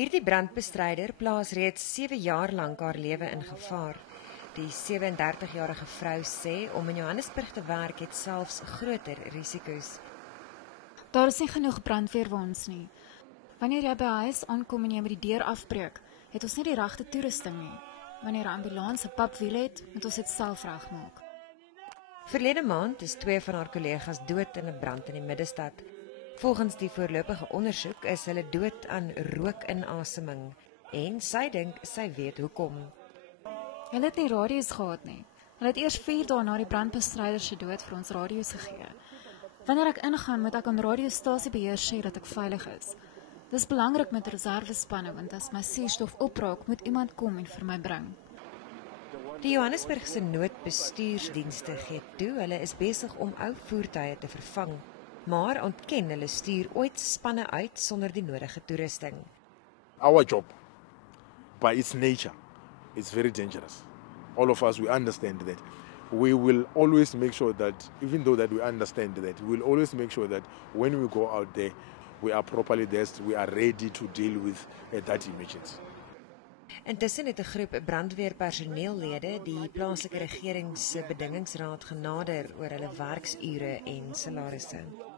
Hierdie brandbestryder plaas reeds 7 jaar lank haar lewe in gevaar. Die 37-jarige vrou sê om in Johannesburg te werk het selfs groter risiko's. Daar is nie genoeg brandweerwaens nie. Wanneer jy by 'n huis aankom en jy moet die deur afbreek, het ons nie die regte toerusting nie. Wanneer 'n ambulans 'n papwiel het, moet ons dit self regmaak. Verlede maand is 2 van haar kollegas dood in 'n brand in die middestad. Volgens die voorlopige ondersoek is hulle dood aan rookinasemming en sy dink sy weet hoekom. Hulle het nie radio's gehad nie. Hulle het eers 4 dae na die brandbestryder se dood vir ons radio's gegee. Wanneer ek ingaan, moet ek aan radiostasiebeheer sê dat ek veilig is. Dis belangrik met reservespanne, want as my suurstof opraak, moet iemand kom en vir my bring. Die Johannesburgse noodbestuursdienste gee toe hulle is besig om ou voertuie te vervang, maar ontken hulle stuur ooit spanne uit sonder die nodige toerusting. Our job, by its nature, is very dangerous. All of us, we understand that. We will always make sure that, even though that we understand that, we will always make sure that when we go out there, we are properly dressed, we are ready to deal with that emergency. Intussen het 'n groep brandweerpersoneellede die plaaslike regering se bedingingsraad genader oor hulle werksure en salarisse.